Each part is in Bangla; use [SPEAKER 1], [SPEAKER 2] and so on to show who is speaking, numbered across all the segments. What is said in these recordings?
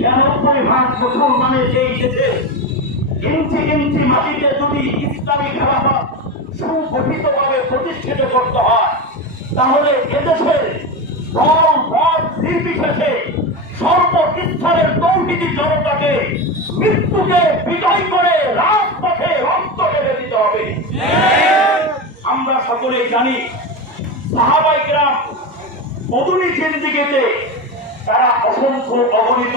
[SPEAKER 1] ছিয়ানব্বই ভাগ মুসলমানের এই দেশে ইঞ্চি ইঞ্চি মাটিতে যদি ইসলামী খেলাফত সুগঠিতভাবে প্রতিষ্ঠিত করতে হয়, তাহলে এদেশের দল মত নির্বিশেষে সর্বস্তরের তৌহিদি জনতাকে মৃত্যুকে বিজয় করে রাজপথে রক্ত ঢেলে দিতে হবে। আমরা সকলেই জানি, সাহাবাই গ্রাম মধুনী জিন্দিগিতে তারা অসংখ্য অগণিত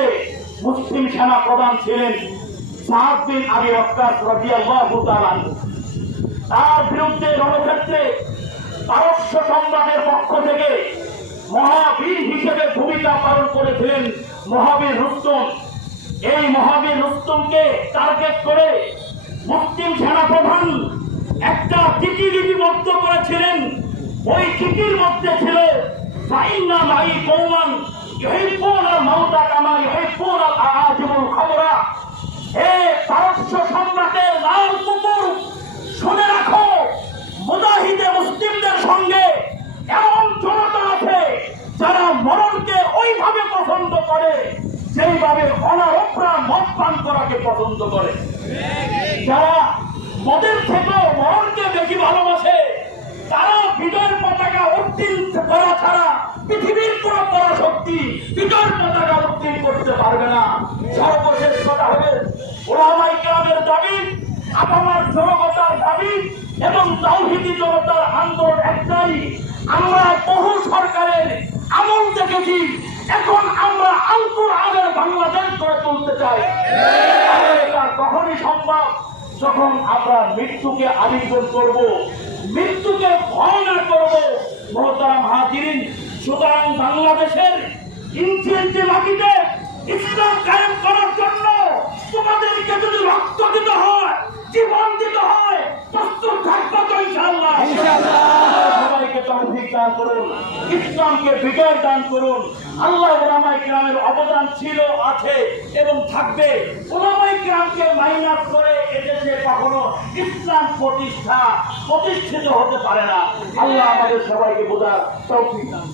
[SPEAKER 1] মুসলিম সেনা প্রধান ছিলেন সাহাদ্দিন আলী অক্কাস তার বিরুদ্ধে রণক্ষেত্রে পারস্য সম্রাটের পক্ষ থেকে মহাবীর হিসেবে ভূমিকা পালন করেছিলেন মহাবীর রুস্তম। এই মহাবীর রুস্তমকে টার্গেট করে মুসলিম সেনা প্রধান একটা চিঠি লিপিবদ্ধ করেছিলেন। ওই চিঠির মধ্যে ছিল, ফাইন্না মাই কৌমান ইহিব্বুনা যারা মরণকে ওইভাবে পছন্দ করে, যেইভাবে অনারকরা মদ পান করাকে পছন্দ করে। যারা মদের থেকেও মরণকে বেশি ভালোবাসে, তারা বিজয়ের পতাকা উত্তীর্ণ করা ছাড়া পৃথিবীর পরাশক্তি পতাকা উত্তীর্ণ করতে পারবে না। সর্বশেষ কথা হবে, ওলামাই গ্রামের দাবি, আপামার জনগতার দাবি এবং তাওহিদি জনতার আন্দোলন একটাই, আমরা বহু সরকারের আমল দেখেছি, এখন আমরা আঙ্কুর আগের বাংলাদেশ গড়ে তুলতে চাই। তখনই সম্ভব যখন আমরা মৃত্যুকে আলিঙ্গন করব, মৃত্যুকে ভয় না করব। মহতারাম হাজিরিন, সুতরাং বাংলাদেশের ইঞ্চি মাটিতে ইসলাম কায়েম করার জন্য তোমাদেরকে যদি রক্ত দিতে হয় জীবন দিতে হয় প্রস্তুত থাকব তো ইনশাআল্লাহ। সবাইকে তৌফিক দান করুন ইসলামকে বিজয় দান করুন। আল্লাহ ওলামাই গ্রামের অবদান ছিল আছে এবং থাকবে। ওলামাই গ্রামকে মাইনাস করে এদেশে কখনো ইসলাম প্রতিষ্ঠা প্রতিষ্ঠিত হতে পারে না। আল্লাহ আমাদের সবাইকে বোঝার তৌফিক দান।